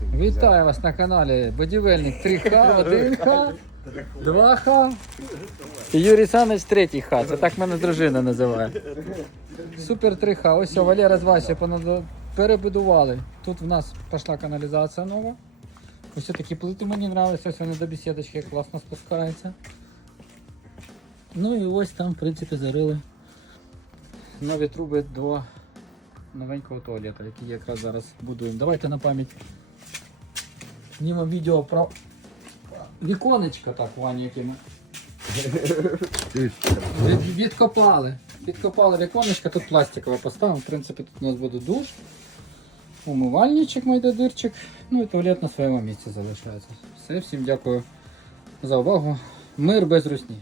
Вітаю вас на каналі Будівельник 3Х, 1Х, 2Х і Юрій Санич 3Х. Це так мене дружина називає. Супер 3Х. Ось о, Валера з Васі перебудували. Тут в нас пішла каналізація нова. Ось такі плити мені нравляться, ось вони до бесідочки класно спускаються. Ну і ось там, в принципі, зарили нові труби до новенького туалета, який якраз зараз будуємо. Давайте на пам'ять знімемо відео про віконечка, так, Вані, які ми від- відкопали. Відкопали віконечка, тут пластикове поставимо. В принципі, тут у нас буде душ, умивальничок, майдадирчик, ну і туалет на своєму місці залишається. Все, всім дякую за увагу. Мир без русні.